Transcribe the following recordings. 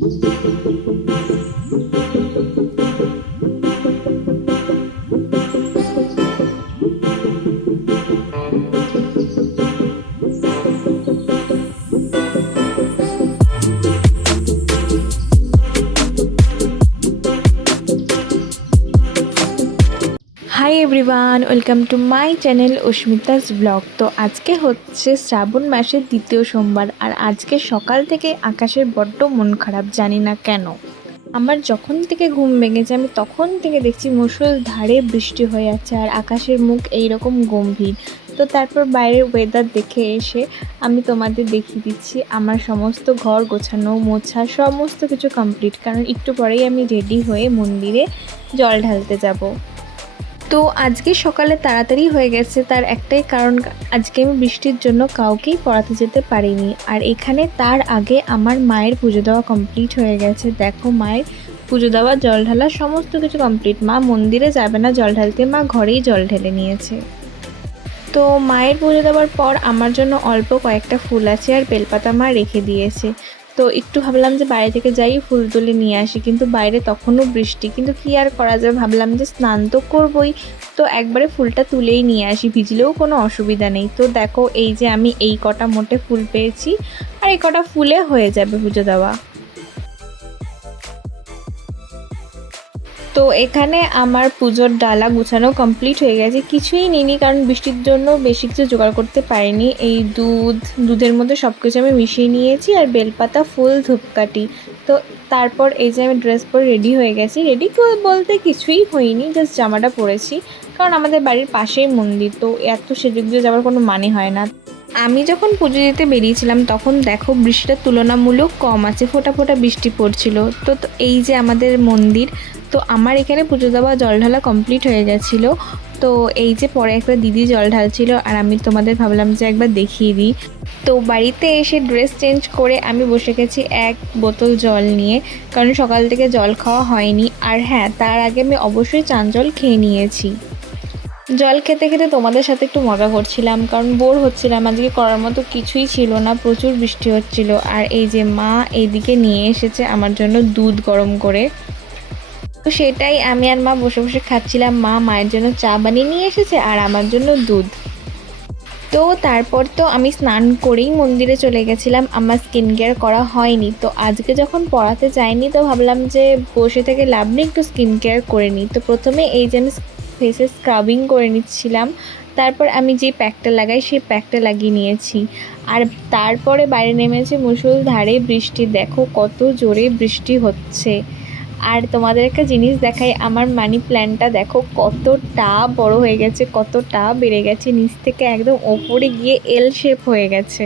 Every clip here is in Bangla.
Música hi everyone welcome to my channel Asmita's vlog তো আজকে হচ্ছে শ্রাবণ মাসের দ্বিতীয় সোমবার আর আজকে সকাল থেকে আকাশের বড্ড মন খারাপ, জানি না কেন। আমার যখন থেকে ঘুম ভেঙেছে, আমি তখন থেকে দেখছি মুসুল ধারে বৃষ্টি হয়ে যাচ্ছে আর আকাশের মুখ এইরকম গম্ভীর। তো তারপর বাইরের ওয়েদার দেখে এসে আমি তোমাদের দেখিয়ে দিচ্ছি, আমার সমস্ত ঘর গোছানো, মোছা সমস্ত কিছু কমপ্লিট কারণ একটু পরেই আমি রেডি হয়ে মন্দিরে জল ঢালতে যাব। তো আজকে সকালে তাড়াতাড়ি হয়ে গেছে। তার একটাই কারণ, আজকে আমি বৃষ্টির জন্য কাউকেই পড়াতে যেতে পারিনি। আর এখানে তার আগে আমার মায়ের পুজো দেওয়া কমপ্লিট হয়ে গেছে। দেখো মায়ের পুজো দেওয়া, জল ঢালা, সমস্ত কিছু কমপ্লিট মা মন্দিরে যাবে না, জল ঢালতে। মা ঘরেই জল ঢেলে নিয়েছে। তো মায়ের পুজো দেওয়ার পর আমার জন্য অল্প কয়েকটা ফুল আছে আর বেলপাতা মা রেখে দিয়েছে। তো একটু ভাবলাম যে বাইরে থেকে যাই, ফুল তুলে নিয়ে আসি। কিন্তু বাইরে তখনও বৃষ্টি। কিন্তু কি আর করা যাবে ভাবলাম যে স্নান তো করবই। তো একবারে ফুলটা তুলেই নিয়ে আসি। ভিজলেও কোনো অসুবিধা নেই। তো দেখো, এই যে আমি এই কটা মোটে ফুল পেয়েছি। আর এই কটা ফুলে হয়ে যাবে পুজো দেওয়া। তো এখানে আমার পুজোর ডালা গুছানো কমপ্লিট হয়ে গেছে। কিছুই নিইনি কারণ বৃষ্টির জন্য বেশি কিছু জোগাড় করতে পারিনি। এই দুধ, দুধের মধ্যে সব কিছু আমি মিশিয়ে নিয়েছি আর বেলপাতা, ফুল, ধূপকাঠি। তো তারপর এই যে আমি ড্রেস পরে রেডি হয়ে গেছি। রেডি বলতে কিছুই হয়নি জাস্ট জামাটা পরেছি। কারণ আমাদের বাড়ির পাশেই মন্দির, তো এত সেজে দিয়ে যাওয়ার কোনো মানে হয় না। আমি যখন পুজো দিতে বেরিয়েছিলাম, তখন দেখো বৃষ্টিটা তুলনামূলক কম আছে, ফোটা ফোটা বৃষ্টি পড়ছিল। তো এই যে আমাদের মন্দির, তো আমার এখানে পুজো দেওয়া জল ঢালা কমপ্লিট হয়ে গেছিল। তো এই যে পরে একটা দিদি জল ঢালছিল, আর আমি তোমাদের ভাবলাম যে একবার দেখিয়ে দিই। তো বাড়িতে এসে ড্রেস চেঞ্জ করে আমি বসে গেছি এক বোতল জল নিয়ে, কারণ সকাল থেকে জল খাওয়া হয়নি। আর হ্যাঁ তার আগে আমি অবশ্যই চান জল খেয়ে নিয়েছি। জল খেতে খেতে তোমাদের সাথে একটু মজা করছিলাম, কারণ বোর হচ্ছিলাম। আজকে করার মতো কিছুই ছিল না, প্রচুর বৃষ্টি হচ্ছিল। আর এই যে মা এইদিকে নিয়ে এসেছে আমার জন্য দুধ গরম করে। তো সেটাই আমি আর মা বসে বসে খাচ্ছিলাম। মা মায়ের জন্য চা বানিয়ে নিয়ে এসেছে আর আমার জন্য দুধ। তো তারপর তো আমি স্নান করেই মন্দিরে চলে গেছিলাম। আমার স্কিন কেয়ার করা হয়নি। তো আজকে যখন পড়াতে যাইনি তো ভাবলাম যে বসে থেকে লাভ নেই একটু স্কিন কেয়ার করে নিই। তো প্রথমে এই যে আমি ফেসে স্ক্রাবিং করে নিচ্ছিলাম। তারপর আমি যে প্যাকটা লাগাই, সেই প্যাকটা লাগিয়ে নিয়েছি। আর তারপরে বাইরে নেমেছে মুসুল ধারে বৃষ্টি। দেখো কত জোরে বৃষ্টি হচ্ছে। আর তোমাদের একটা জিনিস দেখাই, আমার মানি প্ল্যান্টটা দেখো কতটা বড় হয়ে গেছে, কতটা বেড়ে গেছে। নিচ থেকে একদম ওপরে গিয়ে এল শেপ হয়ে গেছে।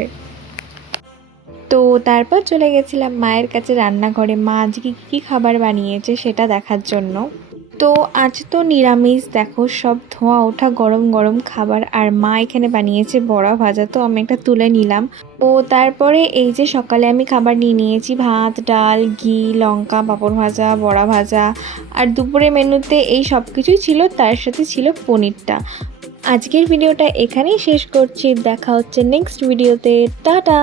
তো তারপর চলে গেছিলাম মায়ের কাছে রান্নাঘরে। মা আজকে কী খাবার বানিয়েছে সেটা দেখার জন্য। তো আজ তো নিরামিষ। দেখো, সব ধোঁয়া, ওঠা, গরম গরম খাবার। আর মা এখানে বানিয়েছে বড়া ভাজা, তো আমি একটা তুলে নিলাম। ও, তারপরে এই যে সকালে আমি খাবার নিয়ে নিয়েছি, ভাত, ডাল, ঘি, লঙ্কা, পাঁপড় ভাজা, বড়া ভাজা। আর দুপুরে মেনুতে এই সব কিছুই ছিল, তার সাথে ছিল পনিরটা। আজকের ভিডিওটা এখানেই শেষ করছি। দেখা হচ্ছে নেক্সট ভিডিওতে টাটা!